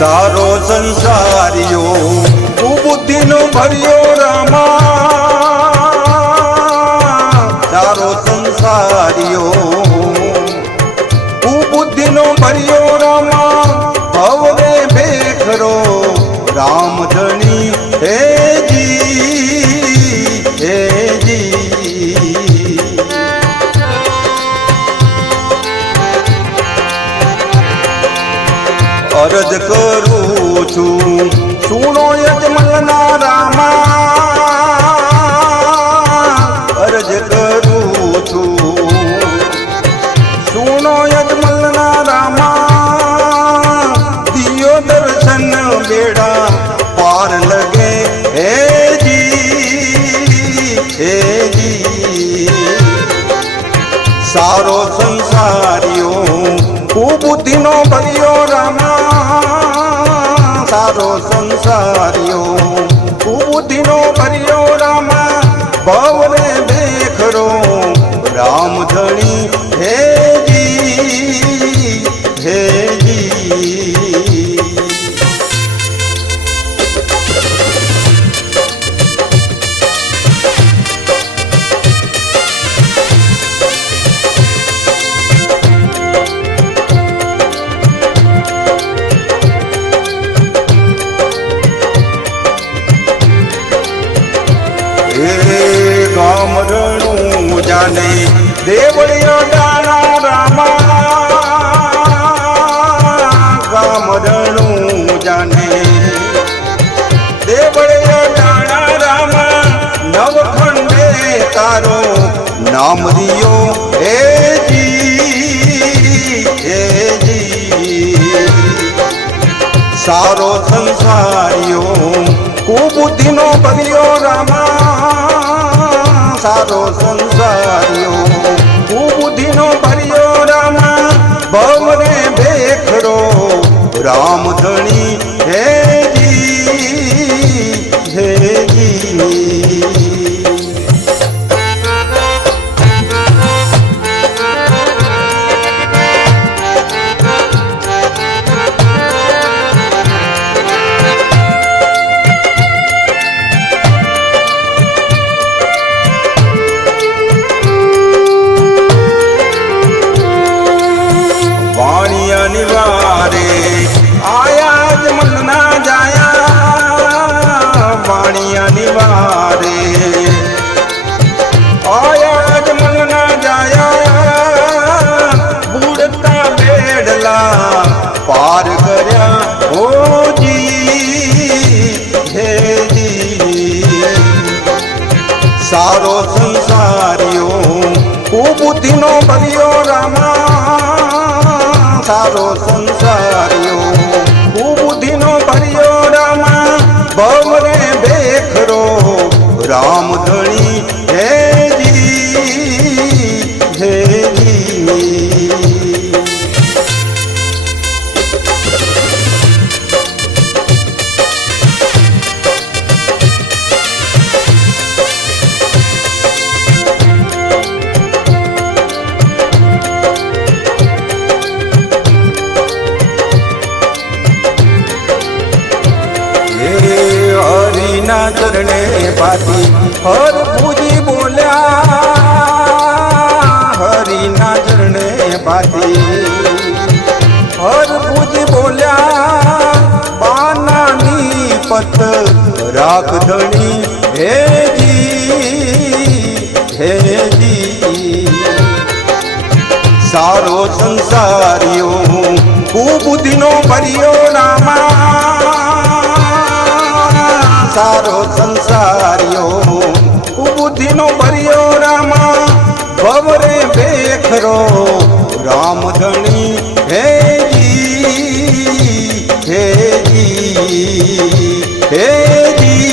सारो संसारियो बुद्धिनो भरियो रामा सारो संसारियो बुद्धिनो भरियो रामा भवरे बेखरो राम धनी हे जी हे जी अर्ज करूं छूं सुनो यजमलना रामा अर्ज करूं छूं सुनो यजमलना रामा दियो दर्शन बेड़ा पार लगे हे जी हे जी सारो संसारियो बुद्धिनो भरियो रामा सारो संसारियो बुद्धिनो भरियो रामा भवरे देखरो राम धनी हे जी हे जी गाम रणू जाने देवड़िया डाना रामा गाम रणू जाने देवड़िया डाना रामा नवखंडे तारो नाम दियो हे जी हे जी सारो संसारियो कुबुद्धिनो भरियो रामा सारो संसारियो बुद्धिनो भरियो रामा भवरे देखरो राम धनी हे जी हे जी निवारे आया जमल ना जाया वाणिया निवारे आया जमल ना जाया बूढ़ता बेड़ला पार करया ओ जी हे जी सारो संसारियो बुद्धिनो भरियो रामा सारो संसारियो बुद्धिनो भरियो रामा भवरे देखरो राम धनी हे जी हे जी चरणे पाती हर पूजी बोल्या हरि ना चरणे पाती हर पूजी बोल्या बाना नी पत राख धनी हे जी हे जी सारो संसारियो बुद्धिनो भरियो रामा सारो संसारियो बुद्धिनो भरियो रामा भवरे देखरो राम धनी हे जी हे जी हे जी